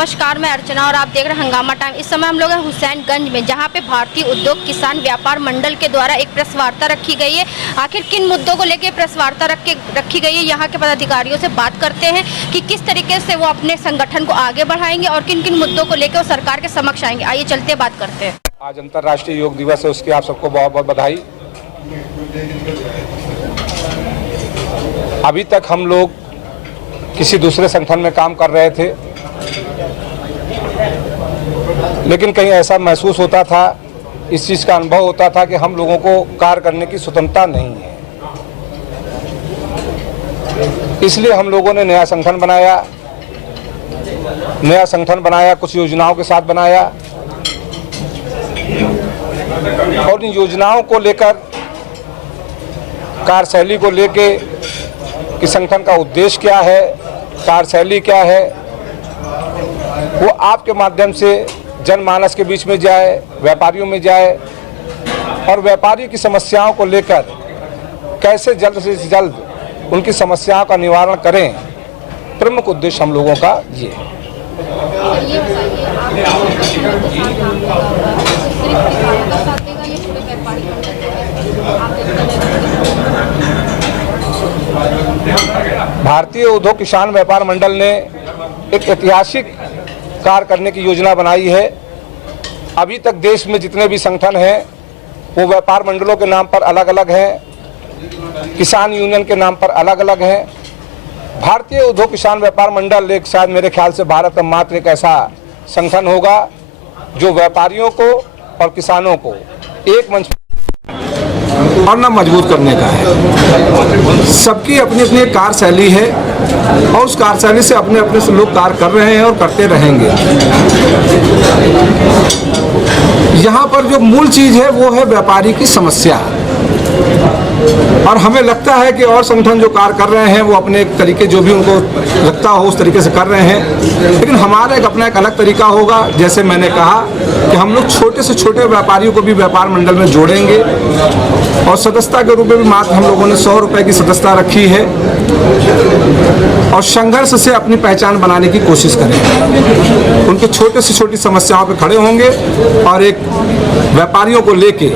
नमस्कार, मैं अर्चना और आप देख रहे हैं हंगामा टाइम। इस समय हम लोग हैं हुसैनगंज में, जहां पे भारतीय उद्योग किसान व्यापार मंडल के द्वारा एक प्रेस वार्ता रखी गई है। आखिर किन मुद्दों को लेकर प्रेस वार्ता रखी गई है, यहां के पदाधिकारियों से बात करते हैं कि किस तरीके से वो अपने संगठन को आगे बढ़ाएंगे और किन किन मुद्दों को लेकर वो सरकार के समक्ष आएंगे। आइए चलते बात करते हैं। आज अंतर्राष्ट्रीय योग दिवस है, उसकी आप सबको बहुत बहुत बधाई। अभी तक हम लोग किसी दूसरे संगठन में काम कर रहे थे, लेकिन कहीं ऐसा महसूस होता था, इस चीज़ का अनुभव होता था कि हम लोगों को कार्य करने की स्वतंत्रता नहीं है। इसलिए हम लोगों ने नया संगठन बनाया, कुछ योजनाओं के साथ बनाया और इन योजनाओं को लेकर, कार्यशैली को लेके कि संगठन का उद्देश्य क्या है, कार्यशैली क्या है, वो आपके माध्यम से जनमानस के बीच में जाए, व्यापारियों में जाए और व्यापारी की समस्याओं को लेकर कैसे जल्द से जल्द उनकी समस्याओं का निवारण करें, प्रमुख उद्देश्य हम लोगों का ये है। भारतीय उद्योग किसान व्यापार मंडल ने एक ऐतिहासिक कार्य करने की योजना बनाई है। अभी तक देश में जितने भी संगठन हैं वो व्यापार मंडलों के नाम पर अलग अलग हैं, किसान यूनियन के नाम पर अलग अलग हैं। भारतीय उद्योग किसान व्यापार मंडल एक शायद मेरे ख्याल से भारत का मात्र एक ऐसा संगठन होगा जो व्यापारियों को और किसानों को एक मंच और न मजबूत करने का है। सबकी अपनी अपनी एक कार्यशैली है और उस कार्यशैली से अपने अपने से लोग कार्य कर रहे हैं और करते रहेंगे। यहाँ पर जो मूल चीज़ है वो है व्यापारी की समस्या, और हमें लगता है कि और संगठन जो कार्य कर रहे हैं वो अपने एक तरीके, जो भी उनको लगता हो उस तरीके से कर रहे हैं, लेकिन हमारा अपना एक अलग तरीका होगा। जैसे मैंने कहा कि हम लोग छोटे से छोटे व्यापारियों को भी व्यापार मंडल में जोड़ेंगे और सदस्यता के रूप में भी मात्र हम लोगों ने 100 रुपये की सदस्यता रखी है और संघर्ष से अपनी पहचान बनाने की कोशिश करेंगे। उनके छोटे से छोटी समस्याओं पर खड़े होंगे और एक व्यापारियों को लेके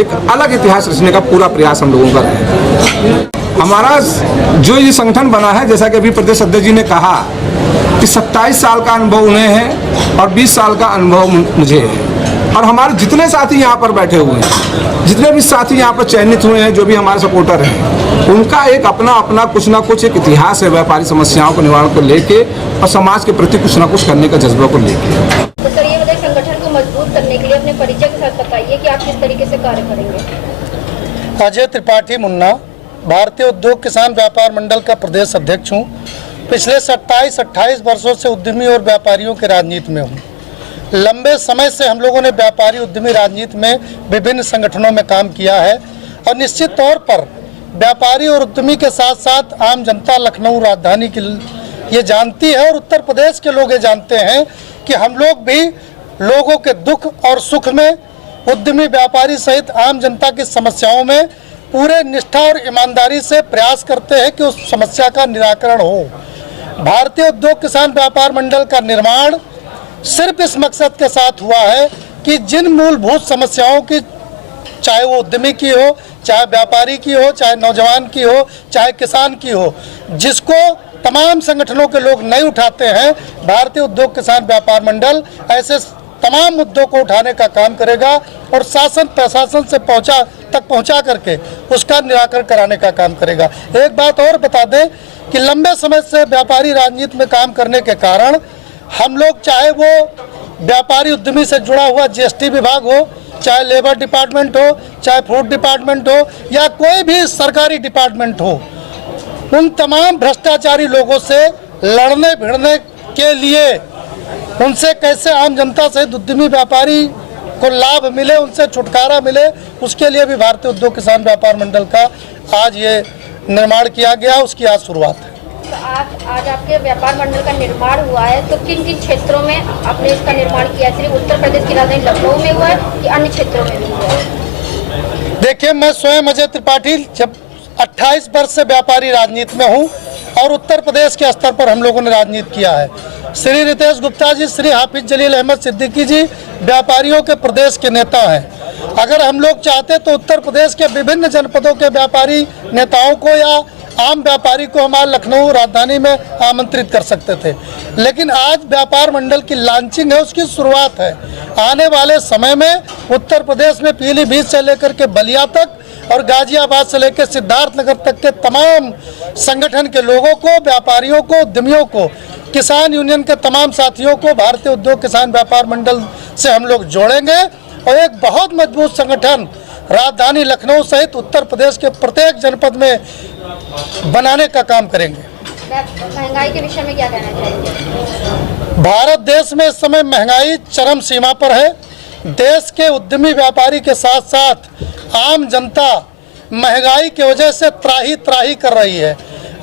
एक अलग इतिहास रचने का पूरा प्रयास हम लोगों का रहेगा। हमारा जो ये संगठन बना है, जैसा कि अभी प्रदेश अध्यक्ष जी ने कहा कि 27 साल का अनुभव उन्हें है और 20 साल का अनुभव मुझे है, और हमारे जितने साथी यहाँ पर बैठे हुए हैं, जितने भी साथी यहाँ पर चयनित हुए हैं, जो भी हमारे सपोर्टर हैं, उनका एक अपना अपना कुछ ना कुछ एक इतिहास है व्यापारी समस्याओं को निवारण को लेके और समाज के प्रति कुछ ना कुछ करने का जज्बा को लेके। तो सर, ये संगठन को मजबूत करने के लिए अपने परिचय के साथ बताइए कि आप किस तरीके से कार्य करेंगे। अजय त्रिपाठी मुन्ना, भारतीय उद्योग किसान व्यापार मंडल का प्रदेश अध्यक्ष हूँ। पिछले 27-28 वर्षों से उद्यमी और व्यापारियों के राजनीति में हूँ। लंबे समय से हम लोगों ने व्यापारी उद्यमी राजनीति में विभिन्न संगठनों में काम किया है और निश्चित तौर पर व्यापारी और उद्यमी के साथ साथ आम जनता लखनऊ राजधानी की ये जानती है और उत्तर प्रदेश के लोग ये जानते हैं कि हम लोग भी लोगों के दुख और सुख में, उद्यमी व्यापारी सहित आम जनता की समस्याओं में पूरे निष्ठा और ईमानदारी से प्रयास करते हैं कि उस समस्या का निराकरण हो। भारतीय उद्योग किसान व्यापार मंडल का निर्माण सिर्फ इस मकसद के साथ हुआ है कि जिन मूलभूत समस्याओं की, चाहे वो उद्यमी की हो, चाहे व्यापारी की हो, चाहे नौजवान की हो, चाहे किसान की हो, जिसको तमाम संगठनों के लोग नहीं उठाते हैं, भारतीय उद्योग किसान व्यापार मंडल ऐसे तमाम मुद्दों को उठाने का काम करेगा और शासन प्रशासन से पहुंचा करके उसका निराकरण कराने का काम करेगा। एक बात और बता दें कि लंबे समय से व्यापारी राजनीति में काम करने के कारण हम लोग, चाहे वो व्यापारी उद्यमी से जुड़ा हुआ जीएसटी विभाग हो, चाहे लेबर डिपार्टमेंट हो, चाहे फूड डिपार्टमेंट हो या कोई भी सरकारी डिपार्टमेंट हो, उन तमाम भ्रष्टाचारी लोगों से लड़ने भिड़ने के लिए, उनसे कैसे आम जनता से उद्यमी व्यापारी को लाभ मिले, उनसे छुटकारा मिले, उसके लिए भी भारतीय उद्योग किसान व्यापार मंडल का आज ये निर्माण किया गया, उसकी आज शुरुआत है। तो आज आपके व्यापार मंडल का निर्माण हुआ है, तो किन किन क्षेत्रों में आपने इसका निर्माण किया है? सिर्फ उत्तर प्रदेश की राजधानी लखनऊ में हुआ है कि अन्य क्षेत्रों में भी हुआ है? देखिए, मैं स्वयं अजय त्रिपाठी जब 28 वर्ष से व्यापारी राजनीति में हूँ और उत्तर प्रदेश के स्तर पर हम लोगों ने राजनीति किया है श्री रितेश गुप्ता जी, श्री हाफिज जलील अहमद सिद्दीकी जी व्यापारियों के प्रदेश के नेता हैं। अगर हम लोग चाहते तो उत्तर प्रदेश के विभिन्न जनपदों के व्यापारी नेताओं को या आम व्यापारी को हमारे लखनऊ राजधानी में आमंत्रित कर सकते थे, लेकिन आज व्यापार मंडल की लॉन्चिंग है, उसकी शुरुआत है। आने वाले समय में उत्तर प्रदेश में पीलीभीत से लेकर के बलिया तक और गाजियाबाद से लेकर सिद्धार्थनगर तक के तमाम संगठन के लोगों को, व्यापारियों को, उद्यमियों को, किसान यूनियन के तमाम साथियों को भारतीय उद्योग किसान व्यापार मंडल से हम लोग जोड़ेंगे और एक बहुत मजबूत संगठन राजधानी लखनऊ सहित उत्तर प्रदेश के प्रत्येक जनपद में बनाने का काम करेंगे। महंगाई के विषय में क्या कहना चाहेंगे? भारत देश में इस समय महंगाई चरम सीमा पर है। देश के उद्यमी व्यापारी के साथ साथ आम जनता महंगाई की वजह से त्राही त्राही कर रही है।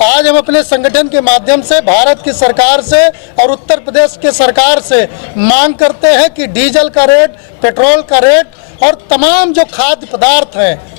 आज हम अपने संगठन के माध्यम से भारत की सरकार से और उत्तर प्रदेश के सरकार से मांग करते हैं कि डीजल का रेट, पेट्रोल का रेट और तमाम जो खाद्य पदार्थ हैं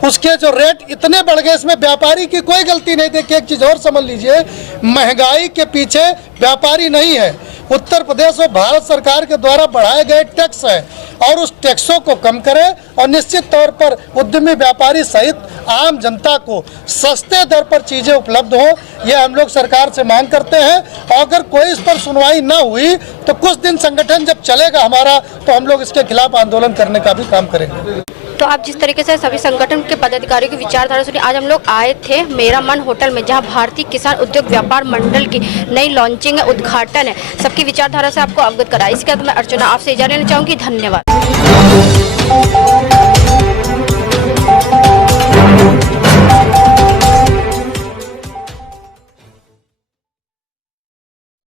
उसके जो रेट इतने बढ़ गए, इसमें व्यापारी की कोई गलती नहीं। देखिए, एक चीज़ और समझ लीजिए, महंगाई के पीछे व्यापारी नहीं है, उत्तर प्रदेश और भारत सरकार के द्वारा बढ़ाए गए टैक्स है और उस टैक्सों को कम करें और निश्चित तौर पर उद्यमी व्यापारी सहित आम जनता को सस्ते दर पर चीज़ें उपलब्ध हो, ये हम लोग सरकार से मांग करते हैं। और अगर कोई इस पर सुनवाई ना हुई तो कुछ दिन संगठन जब चलेगा हमारा, तो हम लोग इसके खिलाफ आंदोलन करने का भी काम करेंगे। तो आप जिस तरीके से सभी संगठन के पदाधिकारियों की विचारधारा सुनी, आज हम लोग आए थे मेरा मन होटल में, जहां भारतीय किसान उद्योग व्यापार मंडल की नई लॉन्चिंग है, उद्घाटन है, सबकी विचारधारा से आपको अवगत कराया। इसके बाद मैं अर्चना आपसे इजाजत लेना चाहूँगी। धन्यवाद।